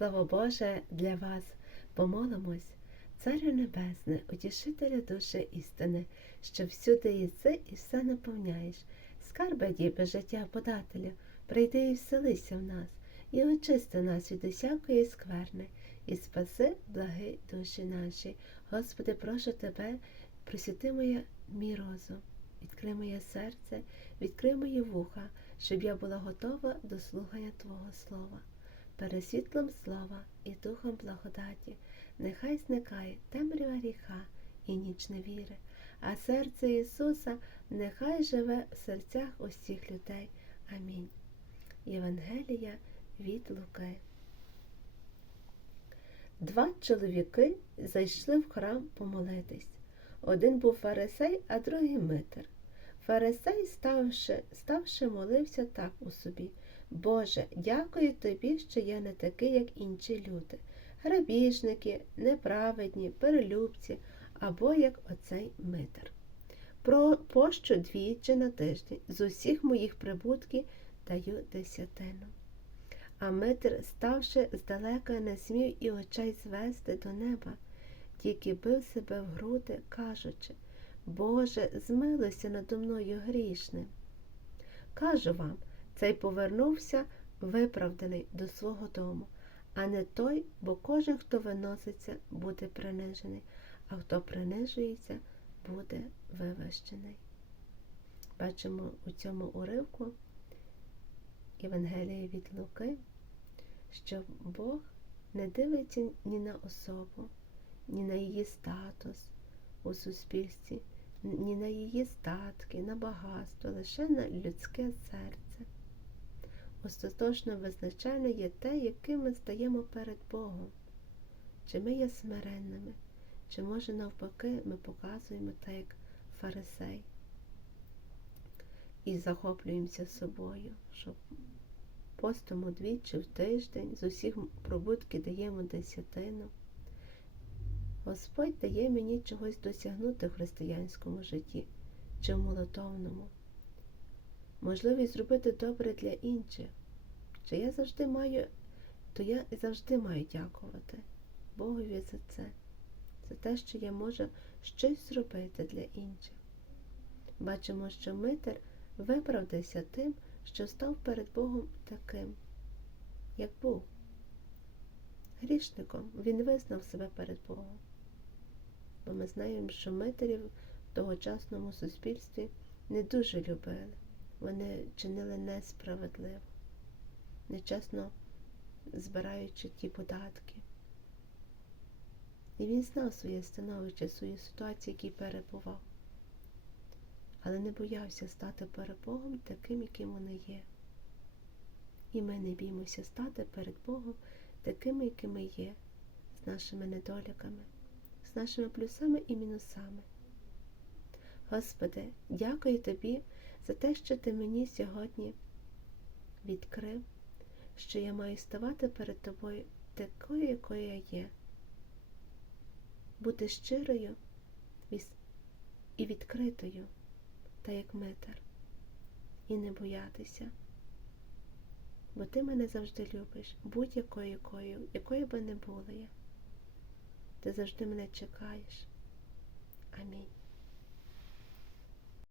Слово Боже для вас помолимось, Царю Небесне, утішителю душі істини, що всюди єси і все наповняєш. Скарби діби життя подателю, прийди і вселися в нас, і очисти нас від усякої скверни, і спаси благи душі наші. Господи, прошу тебе, просвіти моє мій розум, відкрий моє серце, відкрий мої вуха, щоб я була готова до слухання Твого Слова. Перед світлом слова і духом благодаті, нехай зникає темрява гріха і ніч невіри, а серце Ісуса нехай живе в серцях усіх людей. Амінь. Євангелія від Луки. Два чоловіки зайшли в храм помолитись. Один був фарисей, а другий митер. Фарисей, ставши, ставши, молився так у собі. Боже, дякую тобі, що я не такий, як інші люди, грабіжники, неправедні, перелюбці або як оцей митер. Про пощу двічі на тиждень з усіх моїх прибутків даю десятину. А митер, ставши здалека, не смів і очей звести до неба, тільки бив себе в груди, кажучи Боже, змилуйся надо мною грішним. Кажу вам, цей повернувся виправданий до свого дому, а не той, бо кожен, хто виноситься, буде принижений, а хто принижується, буде вивищений. Бачимо у цьому уривку Євангелії від Луки, що Бог не дивиться ні на особу, ні на її статус у суспільстві, ні на її статки, на багатство, лише на людське серце. Остаточно визначально є те, яким ми стаємо перед Богом. Чи ми є смиренними, чи, може, навпаки, ми показуємо так, як фарисей, і захоплюємося собою, що постимо двічі в тиждень, з усіх пробутків даємо десятину. Господь дає мені чогось досягнути в християнському житті чи в молитовному. Можливість зробити добре для інших. Чи я завжди маю, то я завжди маю дякувати Богові за це, за те, що я можу щось зробити для інших. Бачимо, що Митер виправдався тим, що став перед Богом таким, як був. Грішником він визнав себе перед Богом. Бо ми знаємо, що митерів в тогочасному суспільстві не дуже любили. Вони чинили несправедливо, нечесно збираючи ті податки. І він знав своє становище, свою ситуацію, який перебував, але не боявся стати перед Богом таким, яким вони є. І ми не біймося стати перед Богом такими, якими є, з нашими недоліками, з нашими плюсами і мінусами. Господи, дякую Тобі за те, що Ти мені сьогодні відкрив, що я маю ставати перед Тобою такою, якою я є, бути щирою і відкритою, та як метр, і не боятися. Бо ти мене завжди любиш, будь-якою, якою, якою би не була я. Ти завжди мене чекаєш. Амінь.